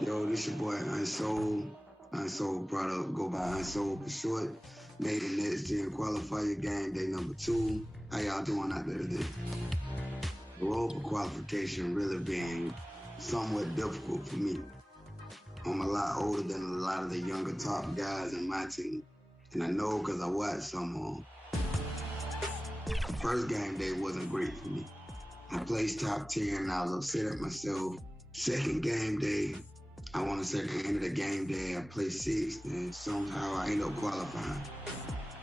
Yo, this your boy Unsold product, go by Unsold for short. Made the next gen qualifier game day number 2. How y'all doing out there today? The road for qualification really being somewhat difficult for me. I'm a lot older than a lot of the younger top guys in my team. And I know because I watched some of them. First game day wasn't great for me. I placed top 10 and I was upset at myself. Second game day, I want to say at the end of the game day, I placed 6th and somehow I ended up qualifying.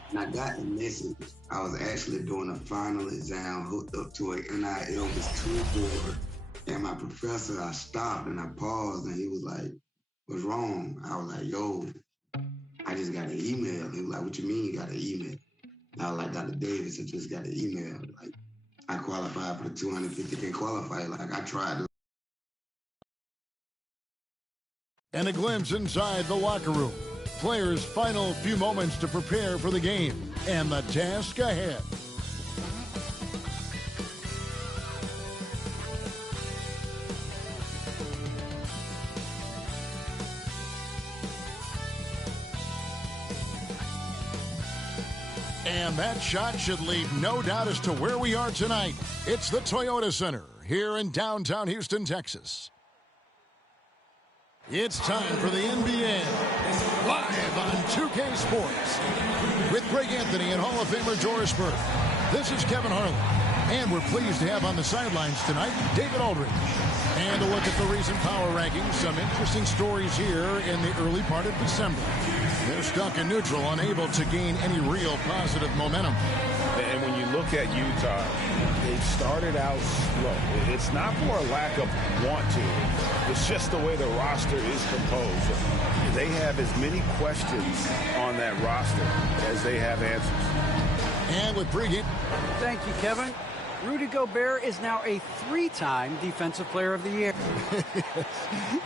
And I got the message. I was actually doing a final exam hooked up to an NIL board. And my professor, I stopped and I paused and he was like, "What's wrong?" I was like, "Yo, I just got an email." He was like, "What you mean you got an email?" And I was like, "Dr. Davis, I just got an email. Like, I qualified for the 250K qualifier. Like, I tried to." And a glimpse inside the locker room. Players' final few moments to prepare for the game and the task ahead. And that shot should leave no doubt as to where we are tonight. It's the Toyota Center here in downtown Houston, Texas. It's time for the NBA, live on 2K Sports. With Greg Anthony and Hall of Famer Doris Burke. This is Kevin Harlan. And we're pleased to have on the sidelines tonight, David Aldridge. And a look at the recent power rankings. Some interesting stories here in the early part of December. They're stuck in neutral, unable to gain any real positive momentum. And when you look at Utah, they've started out slow. It's not for a lack of want to. It's just the way the roster is composed. They have as many questions on that roster as they have answers. And with pregame. Thank you, Kevin. Rudy Gobert is now a 3-time Defensive Player of the Year.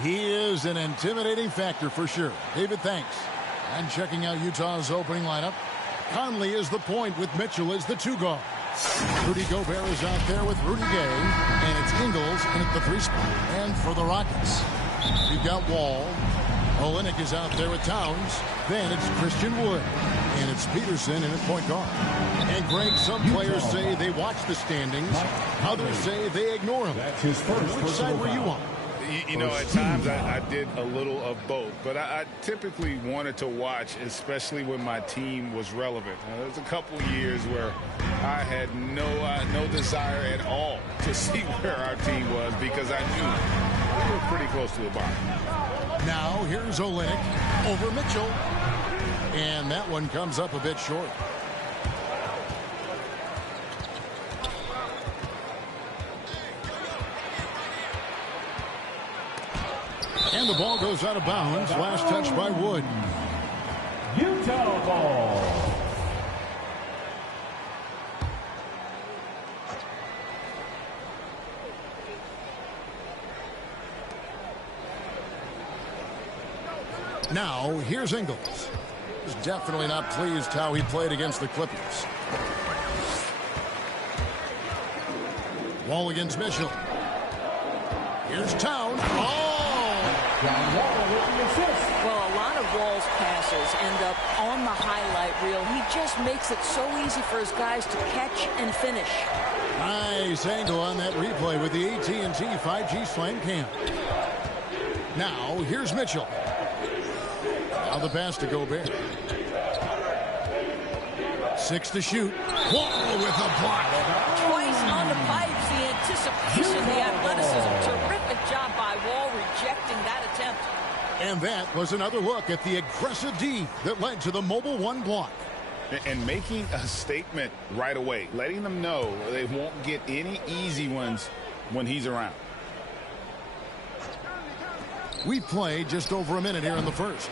He is an intimidating factor for sure. David, thanks. And checking out Utah's opening lineup. Conley is the point with Mitchell as the 2 guard. Rudy Gobert is out there with Rudy Gay. And it's Ingles in at the 3 spot. And for the Rockets, you've got Wall. Olynyk is out there with Towns. Then it's Christian Wood. And it's Peterson in at point guard. And Greg, some players say they watch the standings. Others say they ignore them. Which side were you on? You know, at times I did a little of both, but I typically wanted to watch, especially when my team was relevant. There's a couple years where I had no desire at all to see where our team was because I knew we were pretty close to the bottom. Now here's Olynyk over Mitchell, and that one comes up a bit short. And the ball goes out of bounds. Last touch by Wood. Utah ball. Now, here's Ingles. He's definitely not pleased how he played against the Clippers. Wall against Mitchell. Here's Town. Oh! Well, a lot of Wall's passes end up on the highlight reel. He just makes it so easy for his guys to catch and finish. Nice angle on that replay with the AT&T 5G Slam Cam. Now, here's Mitchell. Now the pass to Gobert. 6 to shoot. Wall with a block. Twice on the pipes. The anticipation, the athleticism. Terrific job by Wall rejecting that attempt. And that was another look at the aggressive D that led to the Mobile 1 block. And making a statement right away, letting them know they won't get any easy ones when he's around. We've played just over a minute here in the first.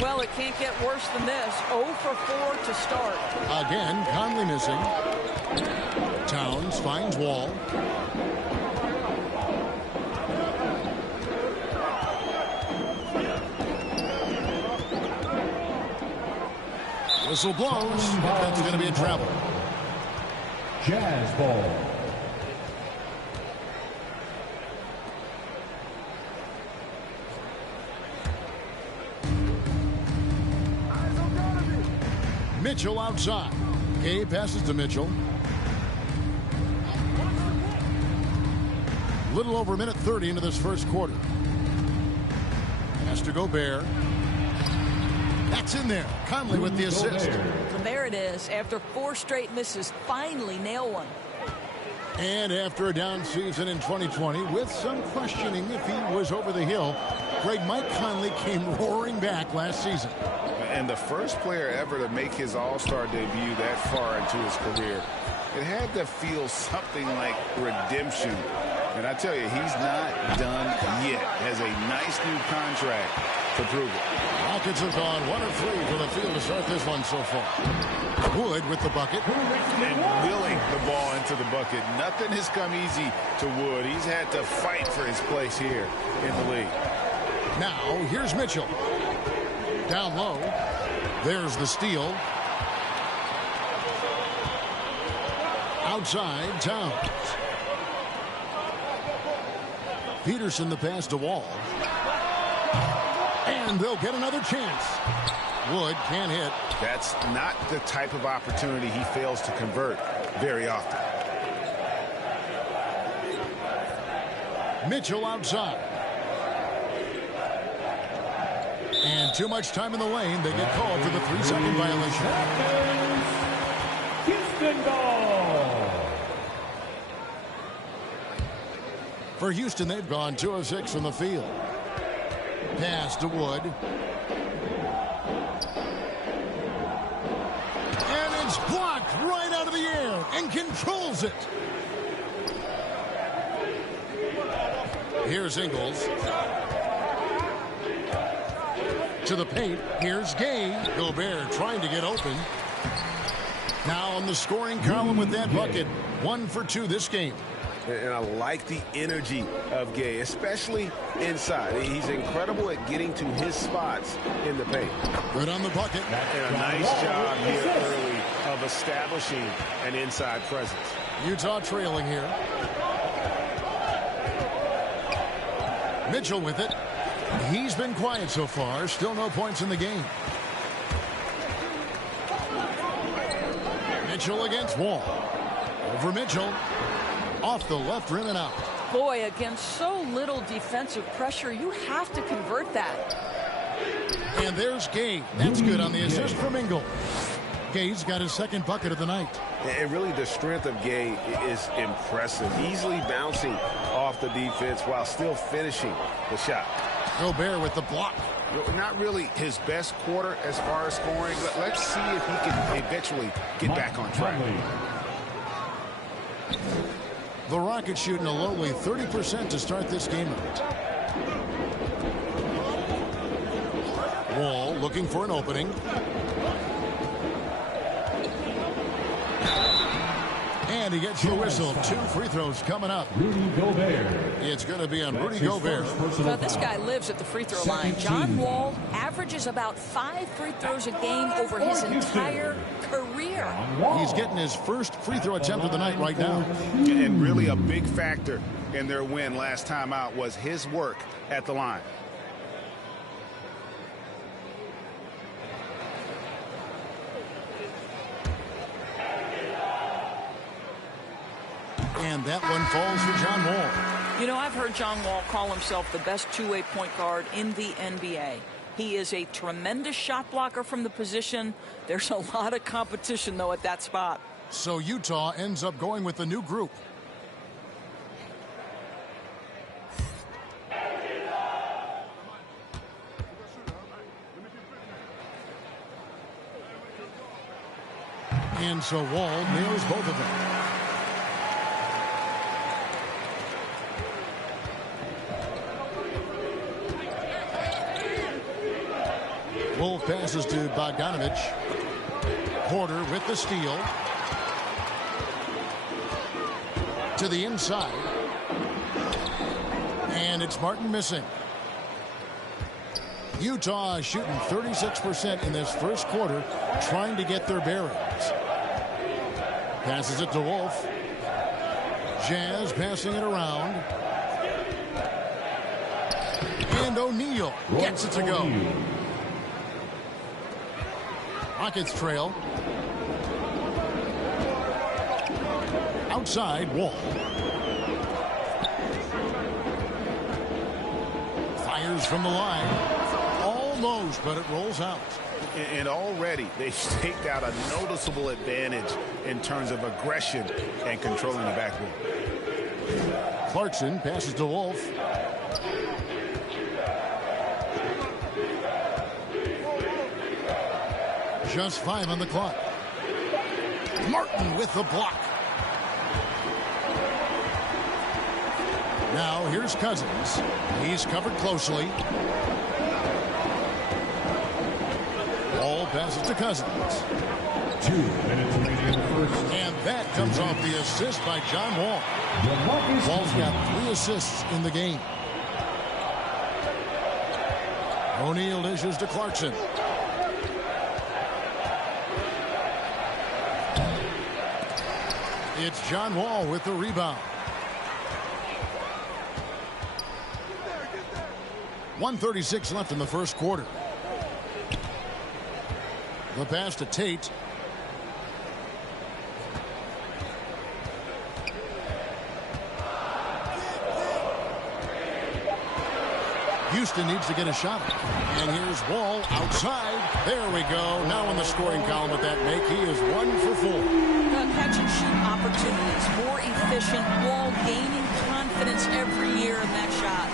Well, it can't get worse than this. 0 for 4 to start. Again, Conley missing. Towns finds Wall. Whistle blows. That's going to be a travel. Jazz ball. Mitchell outside. Gay passes to Mitchell. Little over a minute 30 into this first quarter. Has to Gobert. That's in there. Conley with the assist. And there it is. After 4 straight misses, finally nail one. And after a down season in 2020, with some questioning if he was over the hill, Mike Conley came roaring back last season. And the first player ever to make his All-Star debut that far into his career, it had to feel something like redemption. And I tell you, he's not done yet. Has a nice new contract to prove it. Rockets have gone 1 of 3 from the field to start this one so far. Wood with the bucket. And wheeling the ball into the bucket. Nothing has come easy to Wood. He's had to fight for his place here in the league. Now, here's Mitchell. Down low. There's the steal. Outside, Towns. Peterson the pass to Wall. And they'll get another chance. Wood can't hit. That's not the type of opportunity he fails to convert very often. Mitchell outside. And too much time in the lane. They get called for the 3-second violation. Houston ball. For Houston, they've gone 2 of 6 from the field. Pass to Wood. And it's blocked right out of the air and controls it. Here's Ingles. To the paint. Here's Gay. Gobert trying to get open. Now on the scoring column with that bucket. 1 for 2 this game. And I like the energy of Gay, especially inside. He's incredible at getting to his spots in the paint. Good on the bucket. And a nice job here early of establishing an inside presence. Utah trailing here. Mitchell with it. He's been quiet so far. Still no points in the game. Mitchell against Wall. Over Mitchell. Off the left rim and out. Boy, against so little defensive pressure, you have to convert that. And there's Gay. That's good on the assist from Ingles. Gay's got his 2nd bucket of the night. And really the strength of Gay is impressive. Easily bouncing off the defense while still finishing the shot. Gobert with the block. Not really his best quarter as far as scoring, but let's see if he can eventually get back on track. The Rockets shooting a lowly 30% to start this game out. Wall looking for an opening. And he gets the whistle. 2 free throws coming up. Rudy Gobert. It's going to be on Rudy Gobert. Well, this guy lives at the free throw line. John Wall averages about 5 free throws a game over his entire career. He's getting his first free throw attempt of the night right now. And really a big factor in their win last time out was his work at the line. And that one falls for John Wall. You know, I've heard John Wall call himself the best two-way point guard in the NBA. He is a tremendous shot blocker from the position. There's a lot of competition, though, at that spot. So Utah ends up going with the new group. And so Wall nails both of them. Wolf passes to Bogdanovich. Porter with the steal. To the inside. And it's Martin missing. Utah shooting 36% in this first quarter, trying to get their bearings. Passes it to Wolf. Jazz passing it around. And O'Neal gets it to go. Rockets trail. Outside, Wall. Fires from the line. Almost, but it rolls out. And already they've staked out a noticeable advantage in terms of aggression and controlling the backboard. Clarkson passes to Wolf. Just 5 on the clock. Martin with the block. Now here's Cousins. He's covered closely. Ball passes to Cousins. 2 minutes remaining in the first. And that comes off the assist by John Wall. Wall's got 3 assists in the game. O'Neal dishes to Clarkson. It's John Wall with the rebound. 1:36 left in the first quarter. The pass to Tate. Houston needs to get a shot. And here's Wall outside. There we go. Now in the scoring column with that make. He is 1 for 4. Catch and shoot opportunities. More efficient. Wall gaining confidence every year in that shot.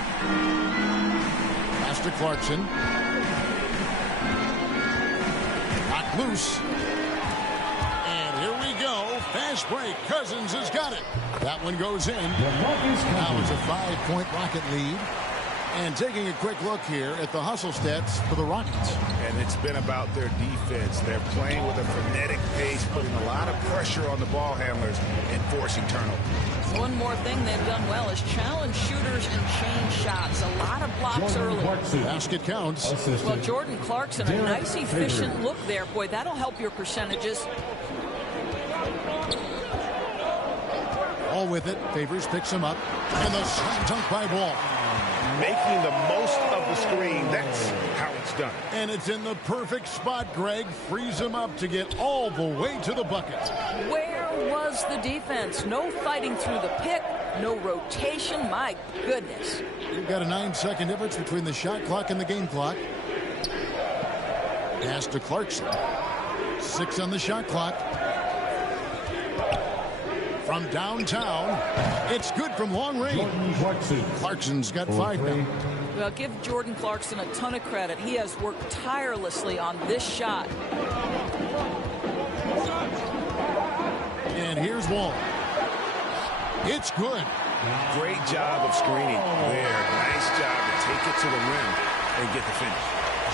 Pass to Clarkson. Knocked loose. And here we go. Fast break. Cousins has got it. That one goes in. Now it's a 5-point Rocket lead. And taking a quick look here at the hustle stats for the Rockets. And it's been about their defense. They're playing with a frenetic pace, putting a lot of pressure on the ball handlers and forcing turnovers. One more thing they've done well is challenge shooters and change shots. A lot of blocks early. Basket counts. Well, Jordan Clarkson, a nice, efficient look there. Boy, that'll help your percentages. All with it. Favors picks him up. And the slam dunk by Wall. Making the most of the screen. That's how it's done. And it's in the perfect spot, Greg. Frees him up to get all the way to the bucket. Where was the defense? No fighting through the pick. No rotation. My goodness. You've got a 9-second difference between the shot clock and the game clock. Pass to Clarkson. 6 on the shot clock. From downtown, it's good from long range. Clarkson's got 5 now. Well, give Jordan Clarkson a ton of credit. He has worked tirelessly on this shot. And here's Wall. It's good. Great job of screening there. Nice job to take it to the rim and get the finish.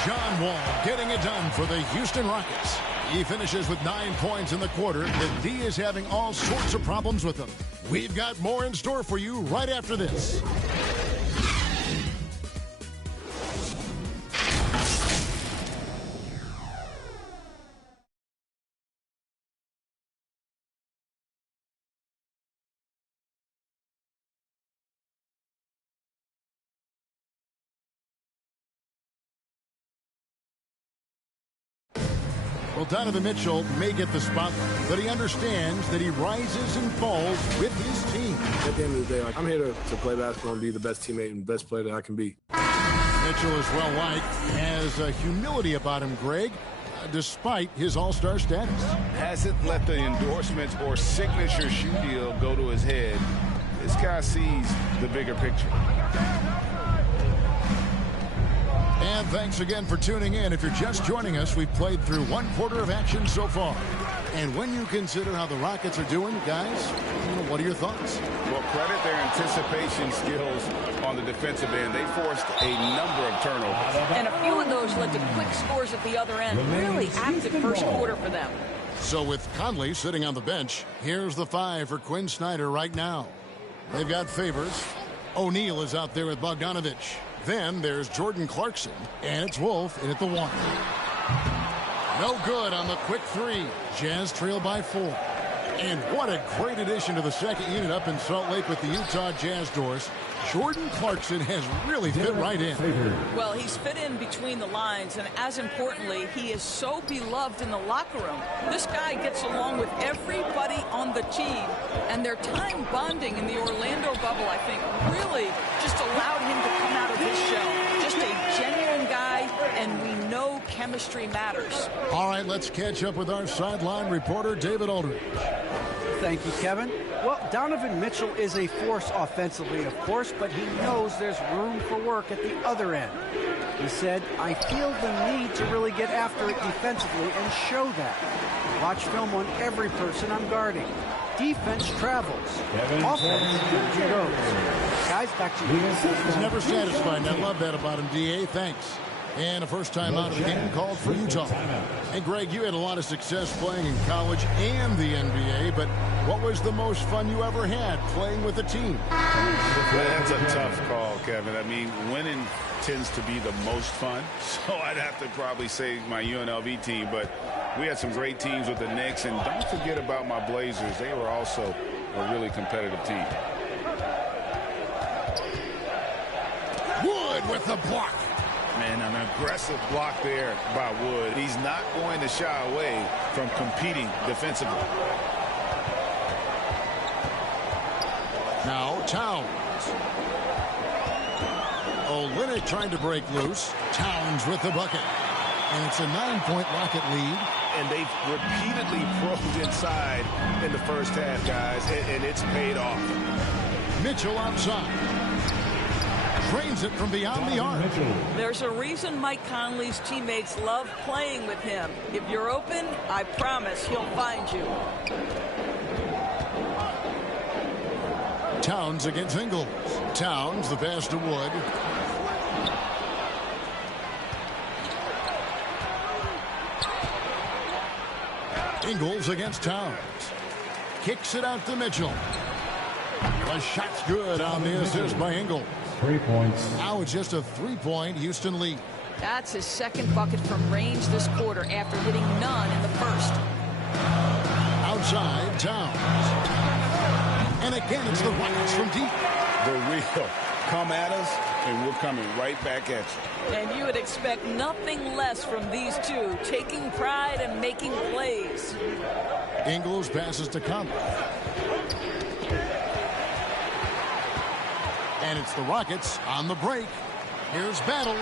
John Wall getting it done for the Houston Rockets. He finishes with 9 points in the quarter. The D is having all sorts of problems with him. We've got more in store for you right after this. Well, Donovan Mitchell may get the spotlight, but he understands that he rises and falls with his team. At the end of the day, I'm here to play basketball and be the best teammate and best player that I can be. Mitchell is well liked, has a humility about him, Greg, despite his all-star status. Hasn't let the endorsements or signature shoe deal go to his head. This guy sees the bigger picture. And thanks again for tuning in. If you're just joining us, we've played through 1 quarter of action so far. And when you consider how the Rockets are doing, guys, what are your thoughts? Well, credit their anticipation skills on the defensive end. They forced a number of turnovers. And a few of those led to quick scores at the other end. Really active first quarter for them. So with Conley sitting on the bench, here's the 5 for Quinn Snyder right now. They've got Favors. O'Neal is out there with Bogdanovich. Then there's Jordan Clarkson, and it's Wolf in at the 1. No good on the quick 3. Jazz trail by 4. And what a great addition to the second unit up in Salt Lake with the Utah Jazz doors. Jordan Clarkson has really fit right in. Well, he's fit in between the lines, and as importantly, he is so beloved in the locker room. This guy gets along with everybody on the team, and their time bonding in the Orlando bubble, I think, really just allowed him to come out of his shell. Just a genuine guy, and we know chemistry matters. All right, let's catch up with our sideline reporter, David Aldridge. Thank you, Kevin. Well, Donovan Mitchell is a force offensively, of course, but he knows there's room for work at the other end. He said, I feel the need to really get after it defensively and show that. Watch film on every person I'm guarding. Defense travels. Offense goes. Guys, back to you. He's never satisfied, and I love that about him, D.A. Thanks. And a first time out of the game called for Utah. And Greg, you had a lot of success playing in college and the NBA, but what was the most fun you ever had playing with a team? That's a tough call, Kevin. I mean, winning tends to be the most fun, so I'd have to probably say my UNLV team, but we had some great teams with the Knicks, and don't forget about my Blazers. They were also a really competitive team. Wood with the block. Man, an aggressive block there by Wood. He's not going to shy away from competing defensively. Now Towns. Olynyk trying to break loose. Towns with the bucket. And it's a 9-point Rocket lead. And they've repeatedly probed inside in the first half, guys, and it's paid off. Mitchell outside. Drains it from beyond the arc. There's a reason Mike Conley's teammates love playing with him. If you're open, I promise he'll find you. Towns against Ingles. Towns, the pass to Wood. Ingles against Towns. Kicks it out to Mitchell. The shot's good on the assist by Ingles. 3 points. Now it's just a 3-point Houston lead. That's his second bucket from range this quarter after hitting none in the first. Outside, Towns. And again, it's the Rockets from deep. The real come at us, and we're coming right back at you. And you would expect nothing less from these two, taking pride and making plays. Ingles passes to Conley. And it's the Rockets on the break. Here's Battle.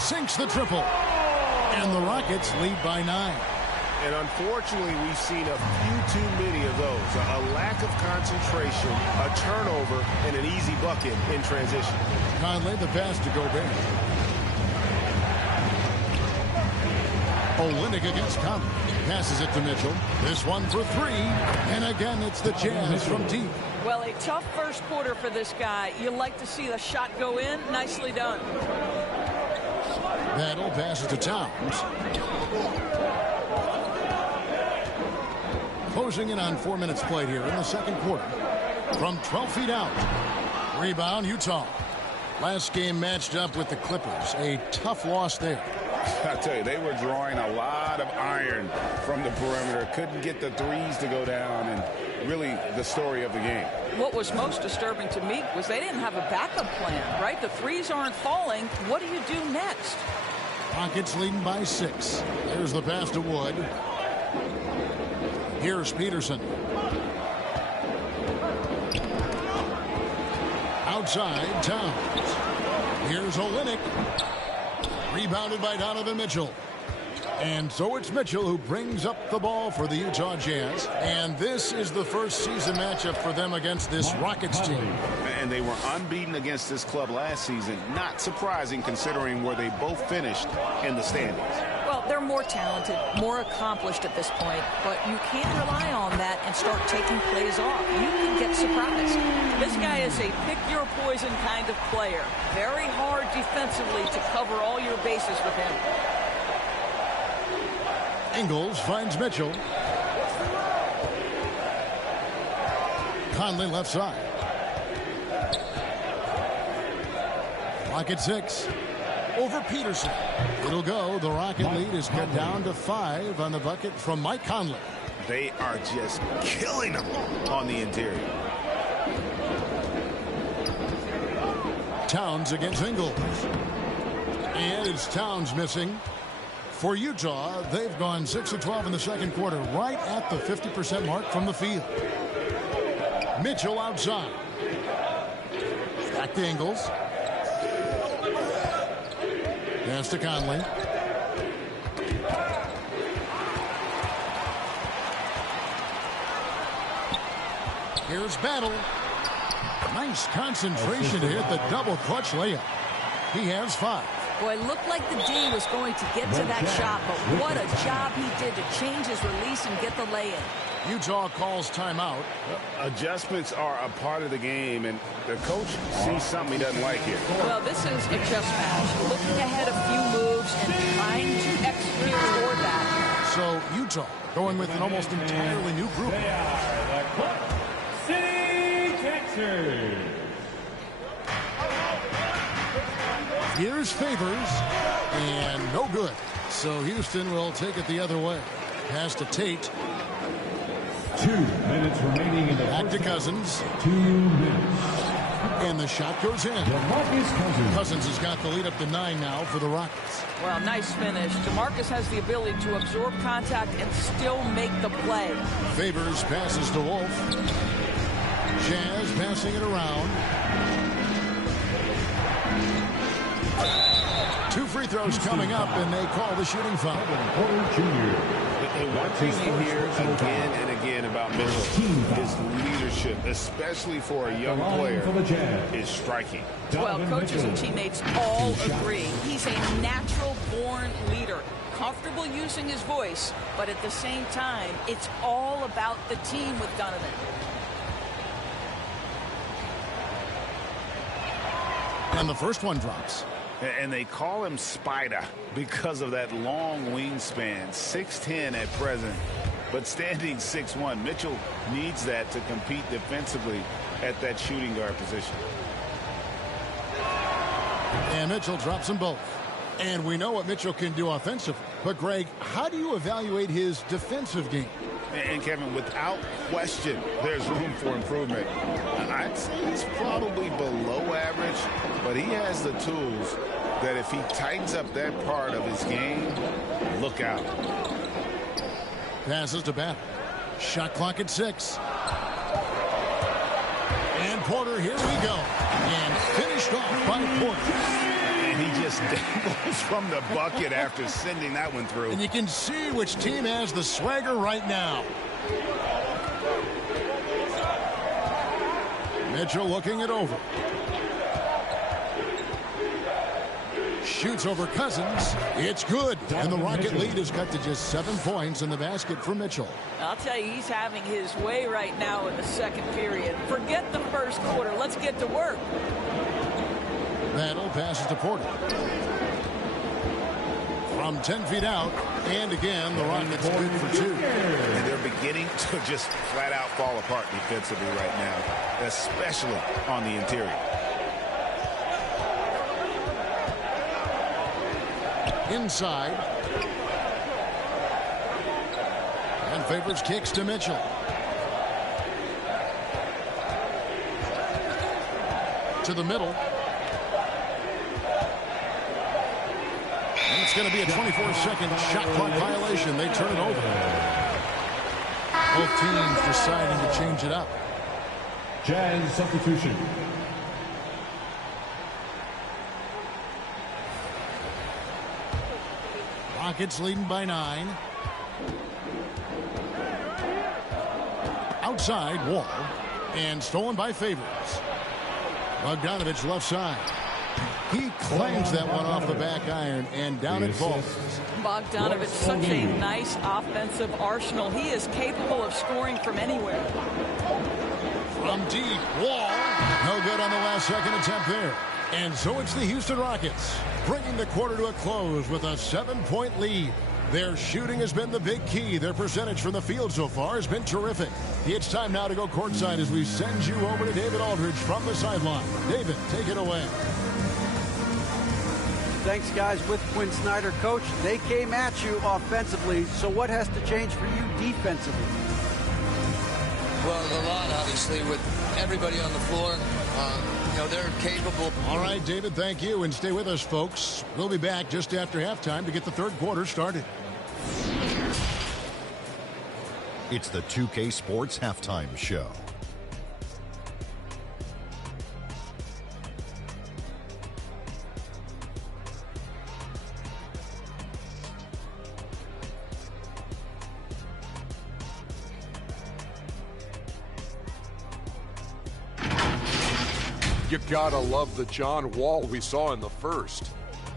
Sinks the triple. And the Rockets lead by 9. And unfortunately, we've seen a few too many of those. A lack of concentration, a turnover, and an easy bucket in transition. Conley, the pass to Gobert. Olynyk against Conley. Passes it to Mitchell. This one for 3. And again, it's the Jazz from deep. Well, a tough first quarter for this guy. You like to see the shot go in. Nicely done. Battle passes to Towns. Closing in on 4 minutes played here in the second quarter. From 12 feet out. Rebound, Utah. Last game matched up with the Clippers. A tough loss there. I tell you, they were drawing a lot of iron from the perimeter. Couldn't get the threes to go down, and really the story of the game. What was most disturbing to me was they didn't have a backup plan, right? The threes aren't falling. What do you do next? Rockets leading by 6. There's the pass to Wood. Here's Peterson. Outside, Towns. Here's Olynyk. Rebounded by Donovan Mitchell. And so it's Mitchell who brings up the ball for the Utah Jazz. And this is the first season matchup for them against this Rockets team. And they were unbeaten against this club last season. Not surprising considering where they both finished in the standings. Well, they're more talented, more accomplished at this point, but you can't rely on that and start taking plays off. You can get surprised. This guy is a pick-your-poison kind of player. Very hard defensively to cover all your bases with him. Ingles finds Mitchell. Conley left side. Rocket 6. Over Peterson. It'll go. The Rocket lead is cut down to 5 on the bucket from Mike Conley. They are just killing them on the interior. Towns against Ingles. And it's Towns missing. For Utah, they've gone 6 of 12 in the second quarter, right at the 50% mark from the field. Mitchell outside. Back to Ingles. Pass to Conley. Here's Battle. Nice concentration to hit the double clutch layup. He has 5. Boy, it looked like the D was going to get to that shot, but what a job he did to change his release and get the lay-in. Utah calls timeout. Adjustments are a part of the game, and the coach sees something he doesn't like here. Well, this is a chess match. Looking ahead a few moves and trying to execute toward that. So Utah going with an almost entirely new group. They are the Clutch City Texans. Here's Favors, and no good. So Houston will take it the other way. Pass to Tate. 2 minutes remaining in the Back to Cousins. 2 minutes. And the shot goes in. DeMarcus Cousins has got the lead up to 9 now for the Rockets. Well, nice finish. DeMarcus has the ability to absorb contact and still make the play. Favors passes to Wolf. Jazz passing it around. 2 free throws coming up, and they call the shooting foul. And one thing you hear again and again about Mitchell, his leadership, especially for a young player, is striking. Well, coaches and teammates all agree. He's a natural-born leader, comfortable using his voice, but at the same time, it's all about the team with Donovan. And the first one drops. And they call him Spider because of that long wingspan, 6'10" at present, but standing 6'1". Mitchell needs that to compete defensively at that shooting guard position. And Mitchell drops them both. And we know what Mitchell can do offensively. But, Greg, how do you evaluate his defensive game? And, Kevin, without question, there's room for improvement. I'd say it's probably below average, but he has the tools that if he tightens up that part of his game, look out. Passes to Battle. Shot clock at 6. And Porter, here we go. And finished off by Porter. And he just dangles from the bucket after sending that one through. And you can see which team has the swagger right now. Mitchell looking it over. Shoots over Cousins. It's good. And the Rocket lead is cut to just 7 points in the basket for Mitchell. I'll tell you, he's having his way right now in the second period. Forget the first quarter. Let's get to work. Battle passes to Porter. From 10 feet out. And again, the Rockets good for 2. And they're beginning to just flat out fall apart defensively right now, especially on the interior. Inside. And Favors kicks to Mitchell. To the middle. And it's going to be a 24-second shot clock violation. They turn it over. Both teams deciding to change it up. Jazz substitution. Rockets leading by 9. Outside, Wall. And stolen by Favors. Bogdanovich left side. He claims that one off the back iron, and down it falls. Bogdanovich, such a nice offensive arsenal. He is capable of scoring from anywhere. From deep, Wall. No good on the last second attempt there. And so it's the Houston Rockets, bringing the quarter to a close with a 7-point lead. Their shooting has been the big key. Their percentage from the field so far has been terrific. It's time now to go courtside as we send you over to David Aldridge from the sideline. David, take it away. Thanks, guys. With Quinn Snyder, coach, they came at you offensively. So what has to change for you defensively? Well, a lot, obviously, with everybody on the floor. They're capable. All right, David, thank you. And stay with us, folks. We'll be back just after halftime to get the third quarter started. It's the 2K Sports Halftime Show. You gotta love the John Wall we saw in the first.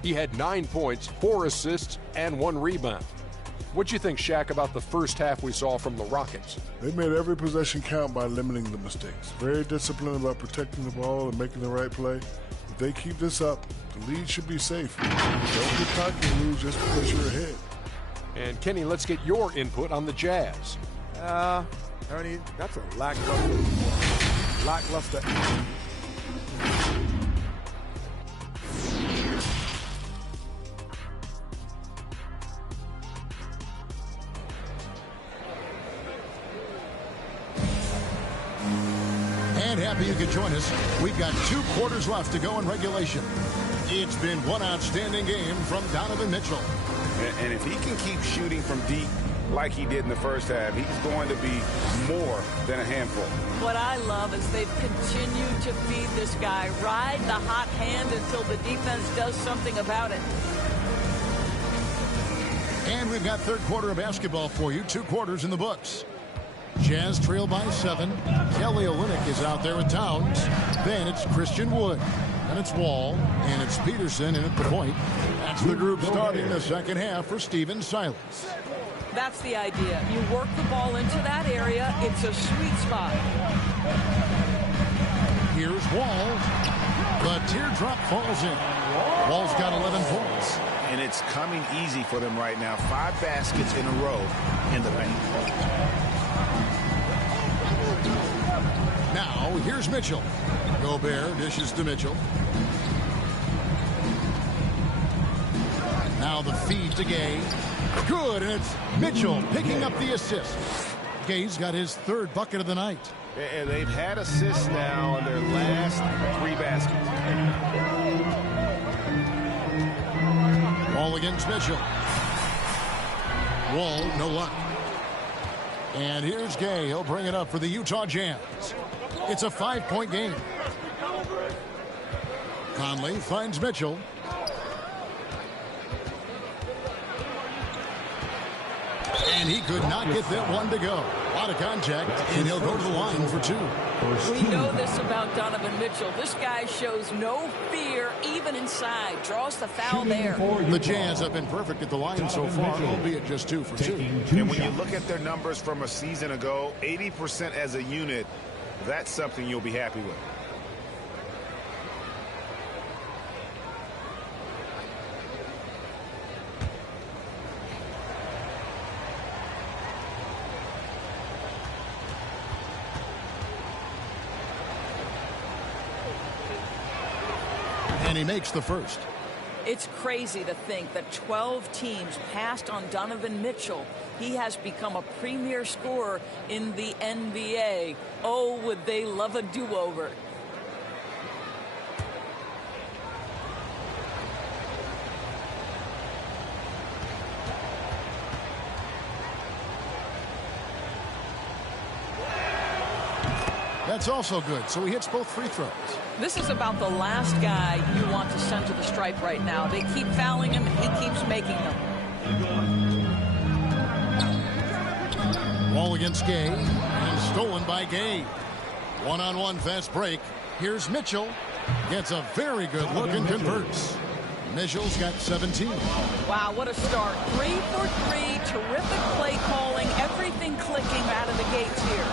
He had 9 points, 4 assists, and 1 rebound. What'd you think, Shaq, about the first half we saw from the Rockets? They made every possession count by limiting the mistakes. Very disciplined about protecting the ball and making the right play. If they keep this up, the lead should be safe. Don't get cocky and lose just because you're ahead. And Kenny, let's get your input on the Jazz. Ernie, that's a lackluster. And happy you could join us. We've got 2 quarters left to go in regulation. It's been one outstanding game from Donovan Mitchell. And if he can keep shooting from deep like he did in the first half, he's going to be more than a handful. What I love is they've continued to feed this guy, ride the hot hand until the defense does something about it. And we've got third quarter of basketball for you. 2 quarters in the books. Jazz trail by 7. Kelly Olynyk is out there with Towns. Then it's Christian Wood. And it's Wall. And it's Peterson in at the point. That's the group starting the second half for Steven Silas. That's the idea. You work the ball into that area. It's a sweet spot. Here's Wall. The teardrop falls in. Wall's got 11 points. And it's coming easy for them right now. 5 baskets in a row in the paint. Now, here's Mitchell. Gobert dishes to Mitchell. Now the feed to Gay. Good, and it's Mitchell picking up the assist. Gay's got his 3rd bucket of the night. And they've had assists now on their last 3 baskets. Wall against Mitchell. Wall, no luck. And here's Gay. He'll bring it up for the Utah Jazz. It's a 5-point game. Conley finds Mitchell. And he could not get that one to go. A lot of contact, and he'll go to the line for 2. We know this about Donovan Mitchell. This guy shows no fear, even inside. Draws the foul there. The Jazz have been perfect at the line so far, albeit just 2 for 2. And when you look at their numbers from a season ago, 80% as a unit, that's something you'll be happy with. And he makes the first. It's crazy to think that 12 teams passed on Donovan Mitchell. He has become a premier scorer in the NBA. Oh, would they love a do-over. That's also good, so he hits both free throws. This is about the last guy you want to send to the stripe right now. They keep fouling him, and he keeps making them. Wall against Gay, and stolen by Gay. One-on-one fast break. Here's Mitchell. Gets a very good look and converts. Mitchell's got 17. Wow, what a start. 3 for 3, terrific play calling, everything clicking out of the gates here.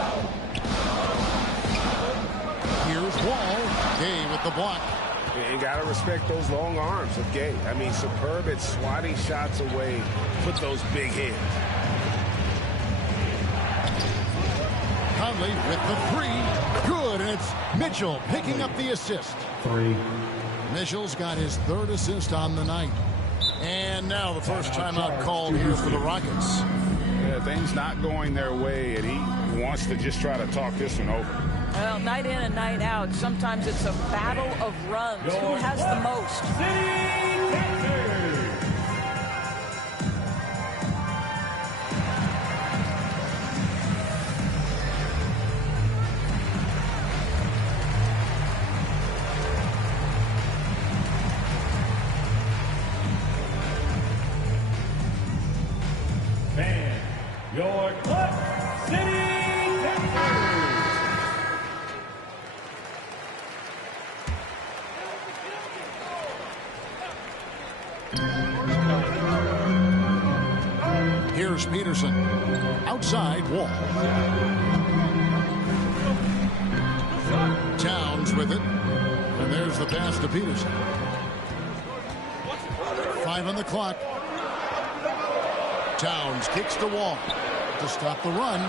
Here's Wall. Gay with the block. You got to respect those long arms of Gay. I mean, superb at swatting shots away. Put those big hands. Conley with the 3. Good, and it's Mitchell picking up the assist. 3. Mitchell's got his 3rd assist on the night. And now the first timeout called here for the Rockets. Yeah, things not going their way, and he wants to just try to talk this one over. Well, night in and night out, sometimes it's a battle of runs. Who has the most? Your Clutch City Here's Peterson. Outside, Wall. Towns with it. And there's the pass to Peterson. 5 on the clock. Towns kicks to Wall to stop the run.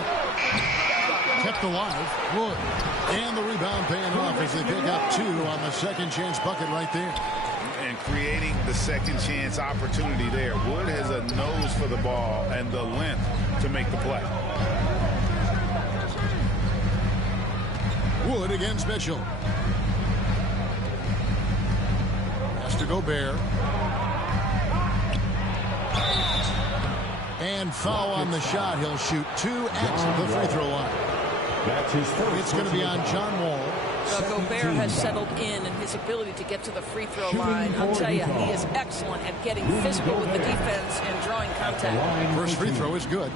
Kept alive. Wood. And the rebound paying off as they pick up 2 on the second chance bucket right there. And creating the second chance opportunity there. Wood has a nose for the ball and the length to make the play. Wood against Mitchell. Has to Gobert. And foul on the shot. He'll shoot 2 at the free throw line. It's going to be on John Wall. Well, Gobert has settled in his ability to get to the free throw line. I'll tell you, he is excellent at getting physical with the defense and drawing contact. First free throw is good.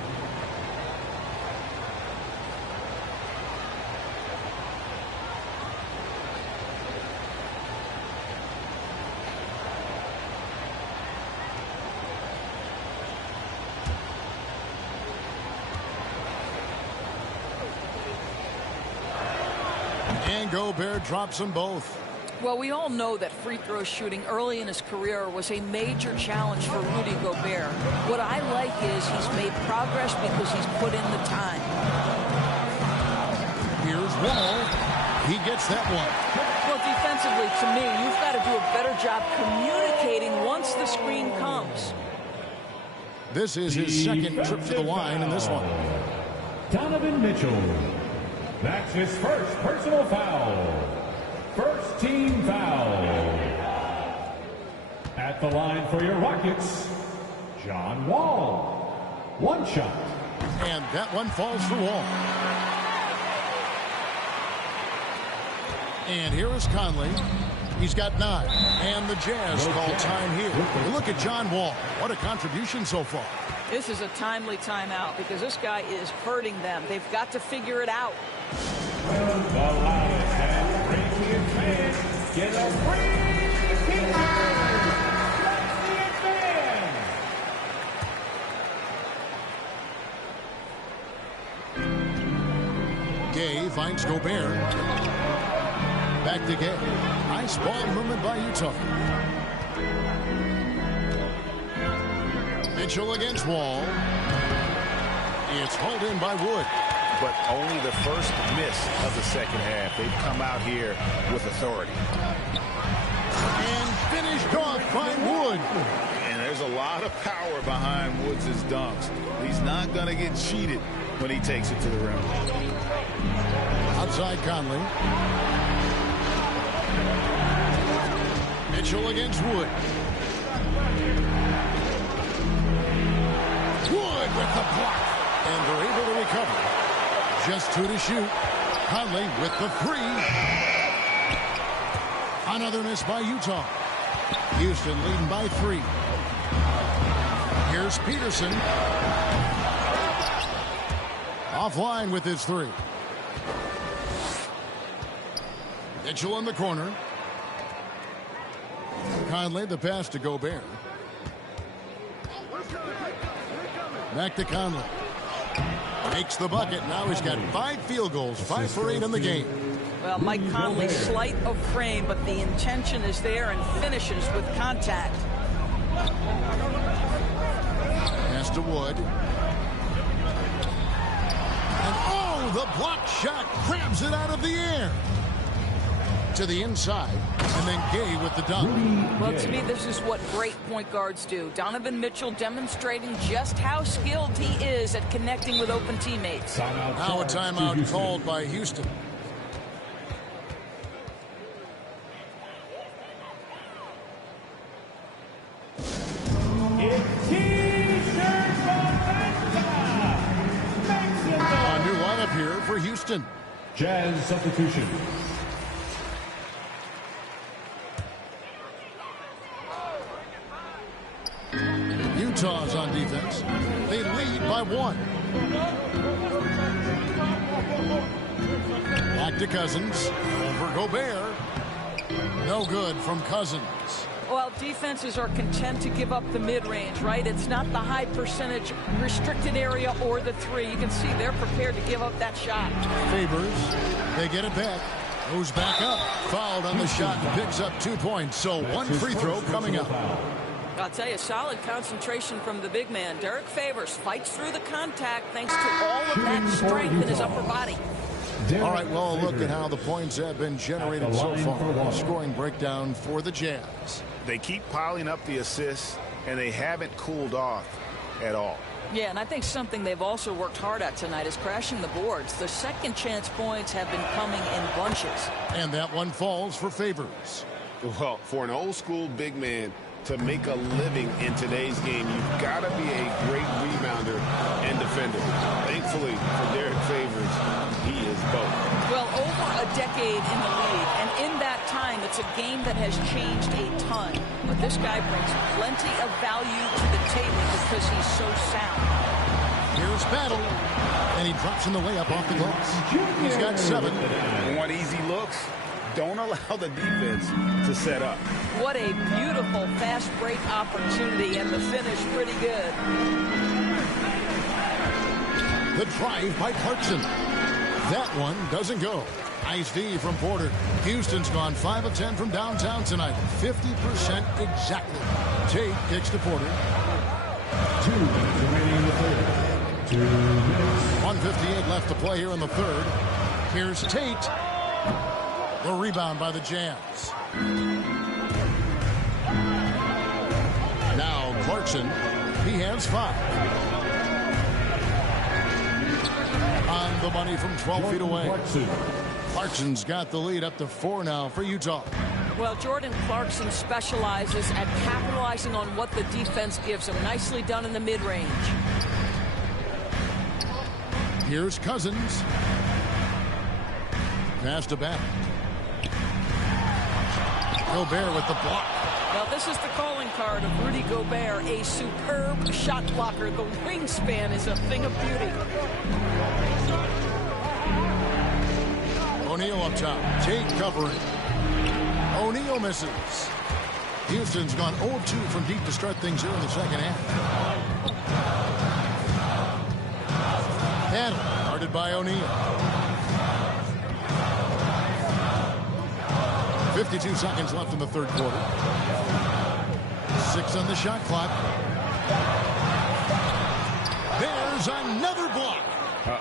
And Gobert drops them both. Well, we all know that free throw shooting early in his career was a major challenge for Rudy Gobert. What I like is he's made progress because he's put in the time. Here's Wall. He gets that one. Well, defensively, to me, you've got to do a better job communicating once the screen comes. This is his second trip to the line in this one. Donovan Mitchell. That's his first personal foul. First team foul. At the line for your Rockets, John Wall. 1 shot. And that one falls for Wall. And here is Conley. He's got 9. And the Jazz call time here. Look at John Wall. What a contribution so far. This is a timely timeout because this guy is hurting them. They've got to figure it out. The loudest and craziest fans get a free ticket. Gay finds Gobert. Back to Gay. Nice ball movement by Utah. Mitchell against Wall. It's hauled in by Wood. But only the first miss of the second half. They've come out here with authority. And finished off by Wood. And there's a lot of power behind Woods' dunks. He's not going to get cheated when he takes it to the rim. Outside Conley. Mitchell against Wood. Wood with the block. And they're able to recover. Just 2 to shoot. Conley with the 3. Another miss by Utah. Houston leading by 3. Here's Peterson. Offline with his 3. Mitchell in the corner. Conley, the pass to Gobert. Back to Conley. Makes the bucket. Now he's got 5 field goals, 5 for 8 in the game. Well, Mike Conley, slight of frame, but the intention is there and finishes with contact. Pass to Wood. And oh, the block shot grabs it out of the air. to the inside, and then Gay with the dunk. Well, to me, this is what great point guards do. Donovan Mitchell demonstrating just how skilled he is at connecting with open teammates. Now a timeout called by Houston. A new lineup here for Houston. Jazz substitution. Utah's on defense. They lead by 1. Back to Cousins. Over Gobert. No good from Cousins. Well, defenses are content to give up the mid-range, right? It's not the high percentage restricted area or the 3. You can see they're prepared to give up that shot. Favors. They get it back. Goes back up. Fouled on the shot and picks up 2 points. So 1 free throw coming up. I'll tell you, solid concentration from the big man. Derek Favors fights through the contact thanks to all of that strength in his upper body. All right, well, look at how the points have been generated so far. Scoring breakdown for the Jazz. They keep piling up the assists, and they haven't cooled off at all. Yeah, and I think something they've also worked hard at tonight is crashing the boards. The second chance points have been coming in bunches. And that one falls for Favors. Well, for an old school big man to make a living in today's game, you've got to be a great rebounder and defender. Thankfully for Derek Favors, he is both. Well, over a decade in the league, and in that time, it's a game that has changed a ton. But this guy brings plenty of value to the table because he's so sound. Here's Battle, and he drops in the layup off the glass. He's got 7. Want easy looks? Don't allow the defense to set up. What a beautiful fast break opportunity, and the finish pretty good. The drive by Clarkson. That one doesn't go. Nice D from Porter. Houston's gone 5 of 10 from downtown tonight. 50% exactly. Tate kicks to Porter. 2 minutes remaining in the third. 2 minutes. 1:58 left to play here in the third. Here's Tate. The rebound by the Jazz. Now Clarkson. He has 5. On the money from 12 feet away. Clarkson's got the lead up to 4 now for Utah. Well, Jordan Clarkson specializes at capitalizing on what the defense gives him. Nicely done in the mid-range. Here's Cousins. Pass to back. Gobert with the block. Well, this is the calling card of Rudy Gobert, a superb shot blocker. The wingspan is a thing of beauty. O'Neal up top. Tate covering. O'Neal misses. Houston's gone 0-2 from deep to start things here in the second half. Battle guarded by O'Neal. 52 seconds left in the third quarter. 6 on the shot clock. There's another block.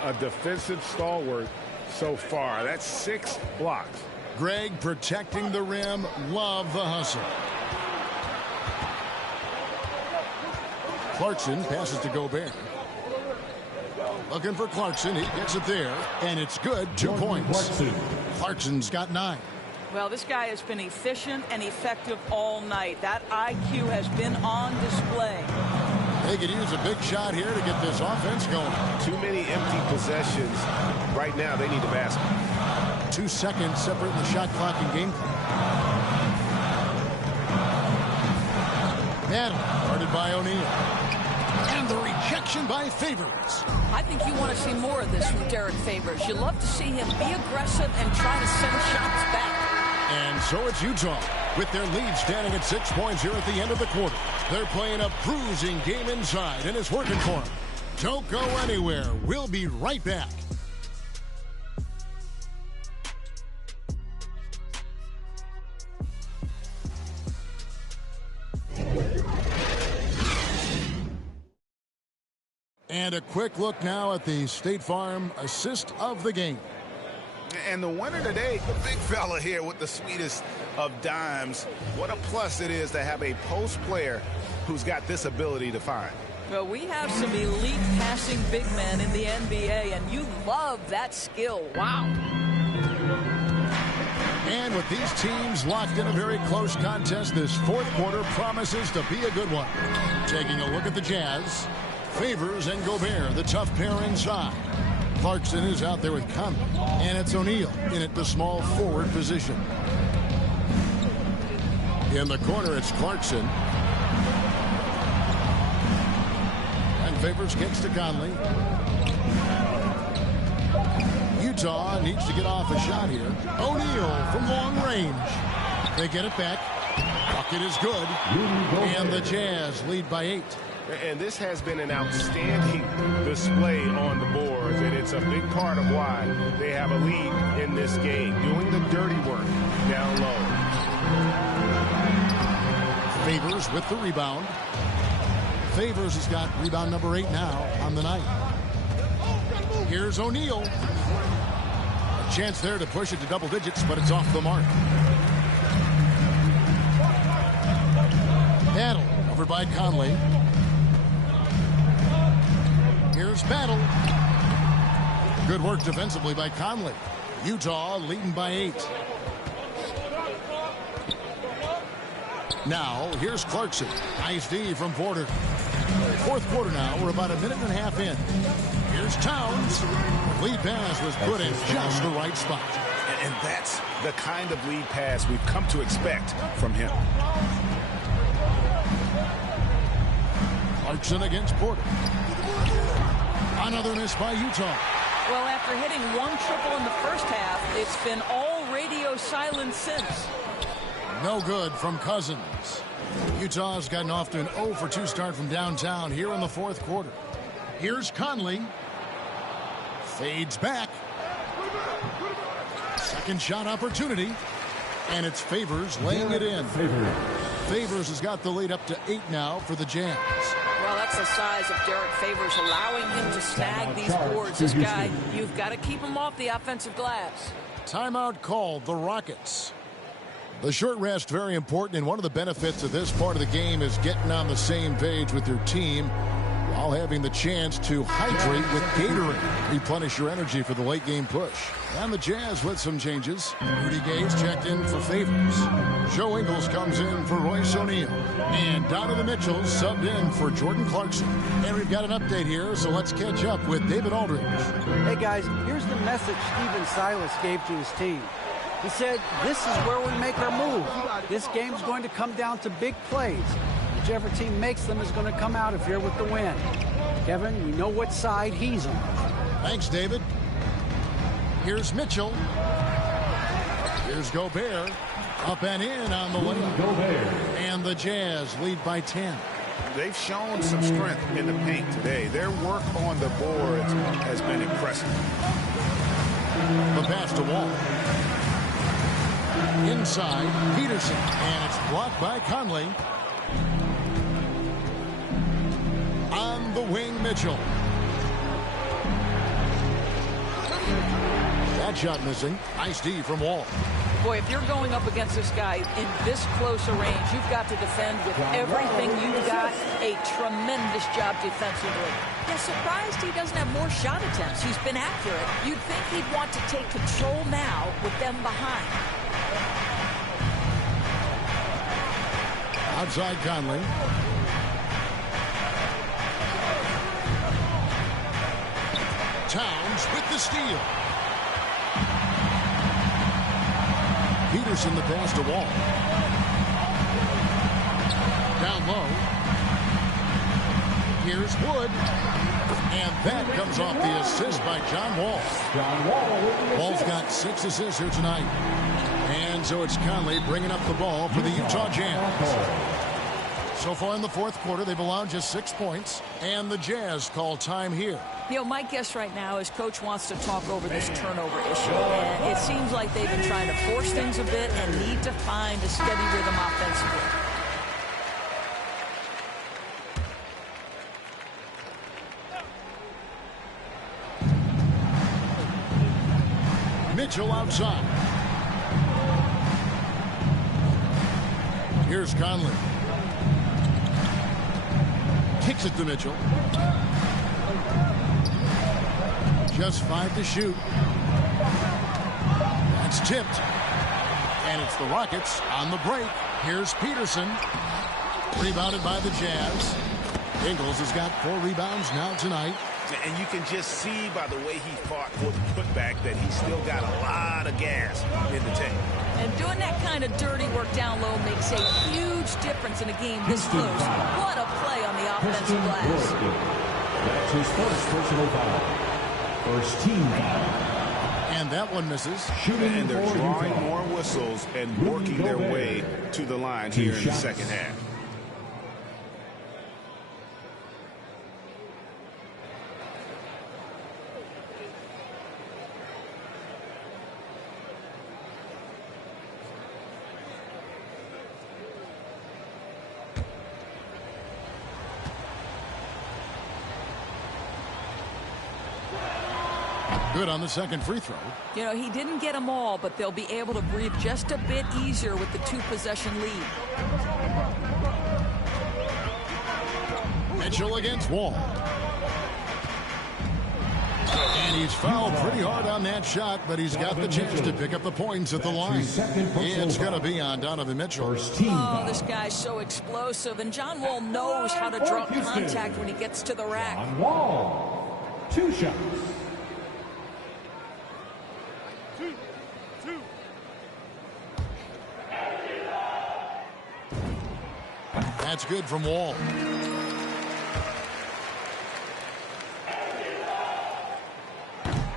A defensive stalwart so far. That's 6 blocks. Greg protecting the rim. Love the hustle. Clarkson passes to Gobert. Looking for Clarkson. He gets it there. And it's good. 2 points. Clarkson's got 9. Well, this guy has been efficient and effective all night. That IQ has been on display. They could use a big shot here to get this offense going. Too many empty possessions. Right now, they need a basket. 2 seconds separating the shot clock and game clock. Battle guarded by O'Neal. And the rejection by Favors. I think you want to see more of this from Derek Favors. You love to see him be aggressive and try to send shots back. And so it's Utah with their lead standing at 6 points here at the end of the quarter. They're playing a bruising game inside, and it's working for them. Don't go anywhere. We'll be right back. And a quick look now at the State Farm assist of the game. And the winner today, the big fella here with the sweetest of dimes. What a plus it is to have a post player who's got this ability to find. Well, we have some elite passing big men in the NBA, and you love that skill. Wow. And with these teams locked in a very close contest, this fourth quarter promises to be a good one. Taking a look at the Jazz, Favors and Gobert, the tough pair inside. Clarkson is out there with Conley, and it's O'Neal in at the small forward position. In the corner, it's Clarkson. And Favors kicks to Conley. Utah needs to get off a shot here. O'Neal from long range. They get it back. Bucket is good. And the Jazz lead by 8. And this has been an outstanding display on the boards, and it's a big part of why they have a lead in this game, doing the dirty work down low. Favors with the rebound. Favors has got rebound number 8 now on the night. Here's O'Neal. A chance there to push it to double digits, but it's off the mark. Battle over by Conley. Here's Battle. Good work defensively by Conley. Utah leading by 8. Now, here's Clarkson. Nice D from Porter. Fourth quarter now. We're about a minute and a half in. Here's Towns. Lead pass was put in just the right spot. And that's the kind of lead pass we've come to expect from him. Clarkson against Porter. Another miss by Utah. Well, after hitting one triple in the first half, it's been all radio silence since. No good from Cousins. Utah's gotten off to an 0 for 2 start from downtown here in the fourth quarter. Here's Conley. Fades back. Second shot opportunity. And it's Favors laying it in. Favors has got the lead up to 8 now for the Jazz. Well, that's the size of Derek Favors, allowing him to snag these boards. This guy, you've got to keep him off the offensive glass. Timeout called, the Rockets. The short rest, very important, and one of the benefits of this part of the game is getting on the same page with your team while having the chance to hydrate with Gatorade. Replenish your energy for the late game push. And the Jazz with some changes. Rudy Gay's checked in for Favors. Joe Ingles comes in for Royce O'Neal. And Donovan Mitchell subbed in for Jordan Clarkson. And we've got an update here, so let's catch up with David Aldridge. Hey guys, here's the message Stephen Silas gave to his team. He said, this is where we make our move. This game's going to come down to big plays. Whichever team makes them is going to come out of here with the win. Kevin, we know what side he's on. Thanks, David. Here's Mitchell. Here's Gobert. Up and in on the layup. And the Jazz lead by 10. They've shown some strength in the paint today. Their work on the boards has been impressive. The pass to Wall. Inside, Peterson. And it's blocked by Conley. On the wing, Mitchell. That shot missing. Nice D from Wall. Boy, if you're going up against this guy in this close a range, you've got to defend with everything you've got. A tremendous job defensively. Yeah, surprised he doesn't have more shot attempts. He's been accurate. You'd think he'd want to take control now with them behind. Outside Conley. Towns with the steal. Peterson the pass to Wall. Down low. Here's Wood. And that comes off the assist by John Wall. Wall's got 6 assists here tonight. And so it's Conley bringing up the ball for the Utah Jazz. So far in the fourth quarter, they've allowed just 6 points. And the Jazz call time here. You know, my guess right now is Coach wants to talk over this turnover issue. And it seems like they've been trying to force things a bit and need to find a steady rhythm offensively. Mitchell outside. Here's Conley. Kicks it to Mitchell. Just 5 to shoot. That's tipped. And it's the Rockets on the break. Here's Peterson. Rebounded by the Jazz. Ingles has got 4 rebounds now tonight. And you can just see by the way he fought for the putback that he's still got a lot of gas in the tank. And doing that kind of dirty work down low makes a huge difference in a game this close. What a play on the offensive glass. That's his first personal foul. First team foul. And that one misses. And they're drawing more whistles and working their way to the line here in the second half. Good on the second free throw. You know, he didn't get them all, but they'll be able to breathe just a bit easier with the 2-possession lead. Mitchell against Wall. And he's fouled pretty hard on that shot, but he's got the chance to pick up the points at the line. It's going to be on Donovan Mitchell. Oh, this guy's so explosive, and John Wall knows how to draw contact when he gets to the rack. On Wall. 2 shots. That's good from Wall.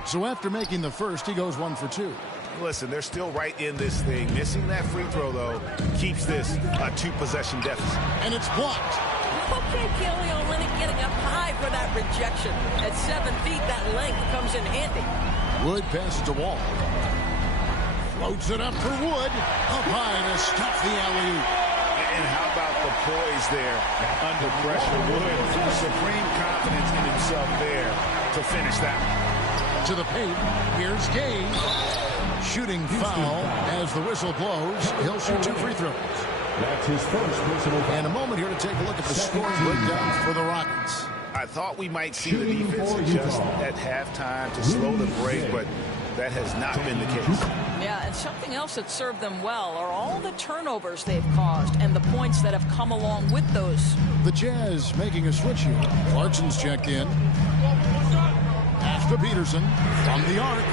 So after making the first, he goes 1 for 2. Listen, they're still right in this thing. Missing that free throw, though, keeps this a 2-possession deficit. And it's blocked. Okay, Kelly Olynyk getting up high for that rejection. At 7 feet, that length comes in handy. Wood passes to Wall. Floats it up for Wood. Up high to stop the alley-oop. And how about the poise there under pressure? Wood, supreme confidence in himself there to finish that one. To the paint, here's Gay. Shooting foul as the whistle blows. He'll shoot 2 free throws. That's his first personal foul. And a moment here to take a look at the scoring breakdown for the Rockets. I thought we might see the defense adjust at halftime to slow the break, but that has not been the case. Yeah, and something else that served them well are all the turnovers they've caused and the points that have come along with those. The Jazz making a switch here. Clarkson's checked in. Pass to Peterson from the arc.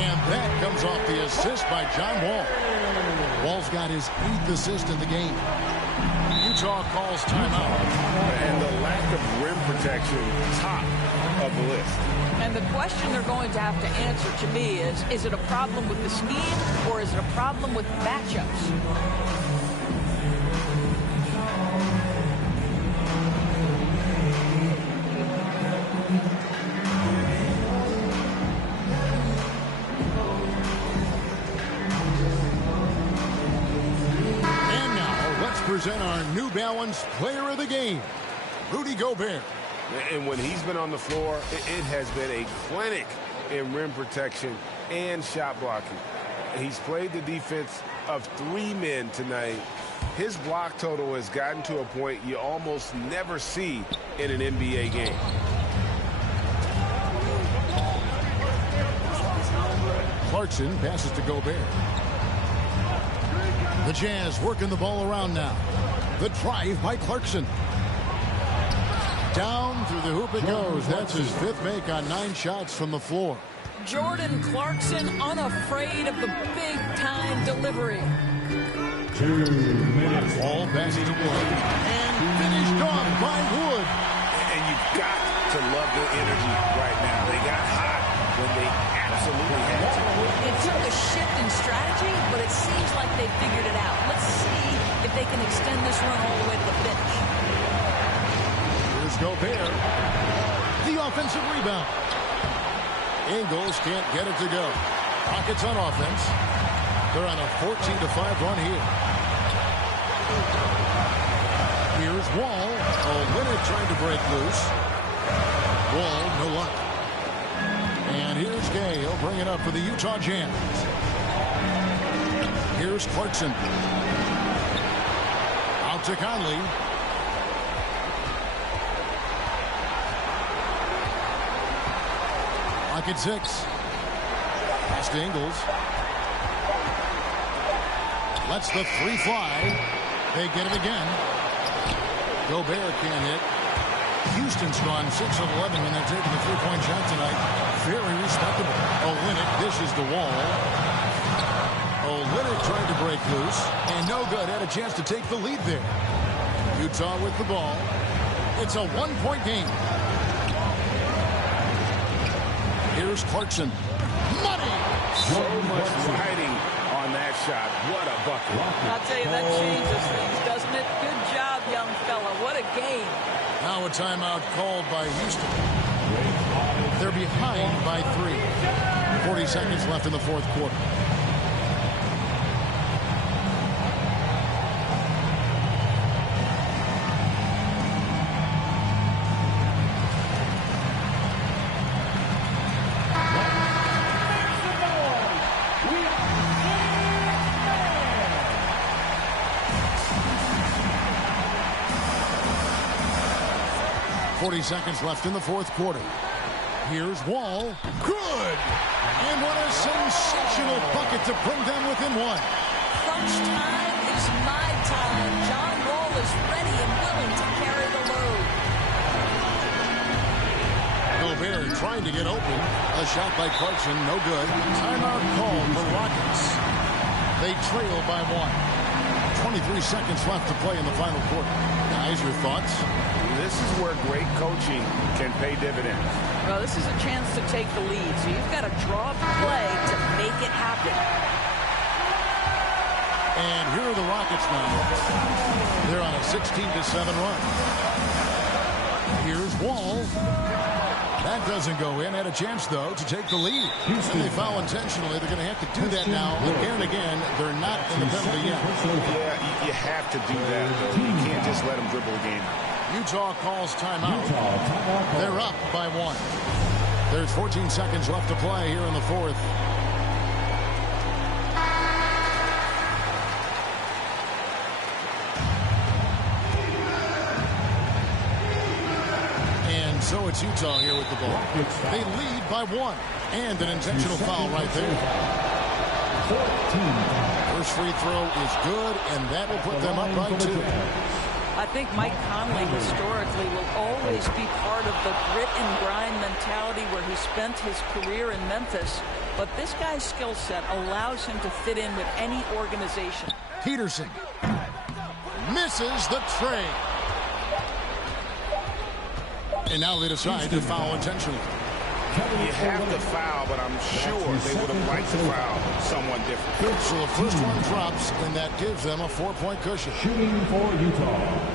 And that comes off the assist by John Wall. Wall's got his 8th assist in the game. Utah calls timeout. And the lack of rim protection, top of the list. And the question they're going to have to answer to me is it a problem with the scheme or is it a problem with matchups? Present our New Balance Player of the Game, Rudy Gobert. And when he's been on the floor, it has been a clinic in rim protection and shot blocking. He's played the defense of 3 men tonight. His block total has gotten to a point you almost never see in an NBA game. Clarkson passes to Gobert. The Jazz working the ball around now. The drive by Clarkson. Down through the hoop it goes. That's his 5th make on 9 shots from the floor. Jordan Clarkson unafraid of the big-time delivery. 2 minutes. Ball passes to Wood. And finished off by Wood. And you've got to love their energy right now. They got hot when they absolutely had to. It took a shift in strategy, but it seems like they figured it out. Let's see if they can extend this run all the way to the finish. Here's Gobert. The offensive rebound. Ingles can't get it to go. Rockets on offense. They're on a 14-5 run here. Here's Wall. Olynyk trying to break loose. Wall, no luck. And here's Gay. He'll bring it up for the Utah Jazz. Here's Clarkson. Out to Conley. Rocket 6. Pass to Ingles. Lets the three fly. They get it again. Gobert can't hit. Houston's gone 6 of 11 when they're taking the three-point shot tonight. Very respectable. Olynyk dishes the wall. Olynyk tried to break loose. And no good. Had a chance to take the lead there. Utah with the ball. It's a one-point game. Here's Clarkson. Money! So much riding on that shot. What a bucket. I'll tell you, that changes things, doesn't it? Good job, young fella. What a game. Now a timeout called by Houston. They're behind by 3. 40 seconds left in the fourth quarter. Seconds left in the fourth quarter. Here's Wall. Good! And what a sensational bucket to bring them within 1. Crunch time is my time. John Wall is ready and willing to carry the load. Gobert trying to get open. A shot by Clarkson, no good. Timeout called for Rockets. They trail by 1. 23 seconds left to play in the final quarter. Guys, your thoughts? This is where great coaching can pay dividends. Well, this is a chance to take the lead, so you've got to draw up a play to make it happen. And here are the Rockets now. They're on a 16-7 run. Here's Wall. That doesn't go in. Had a chance, though, to take the lead. And they foul intentionally. They're going to have to do that now again and again. They're not in the penalty yet. Yeah, you have to do that, though. You can't just let them dribble the game. Utah calls timeout. They're up by 1. There's 14 seconds left to play here in the fourth. And so it's Utah here with the ball. They lead by 1. And an intentional foul right there. First free throw is good, and that will put them up by 2. I think Mike Conley historically will always be part of the grit and grind mentality where he spent his career in Memphis. But this guy's skill set allows him to fit in with any organization. Peterson misses the tray. And now they decide to foul intentionally. You have to foul, but I'm sure they would have liked to foul someone different. So the first one drops, and that gives them a 4-point cushion. Shooting for Utah.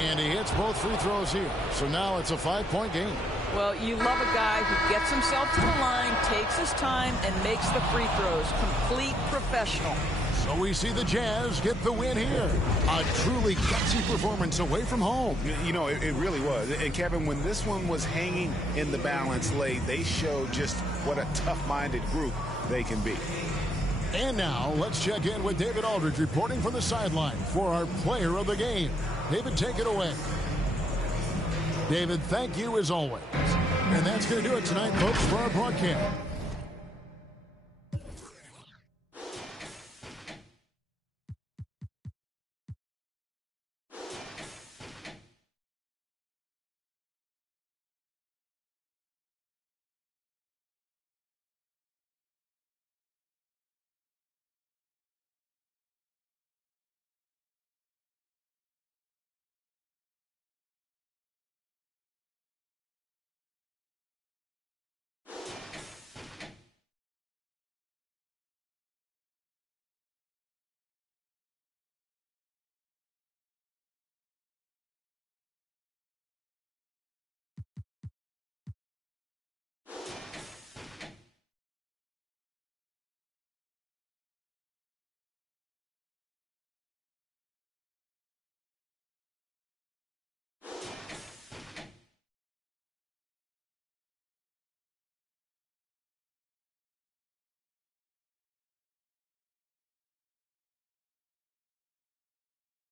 And he hits both free throws here. So now it's a 5-point game. Well, you love a guy who gets himself to the line, takes his time, and makes the free throws. Complete professional. So we see the Jazz get the win here. A truly gutsy performance away from home. You know, it really was. And Kevin, when this one was hanging in the balance late, they showed just what a tough-minded group they can be. And now let's check in with David Aldridge reporting from the sideline for our player of the game. David, take it away. David, thank you as always. And that's going to do it tonight, folks, for our broadcast.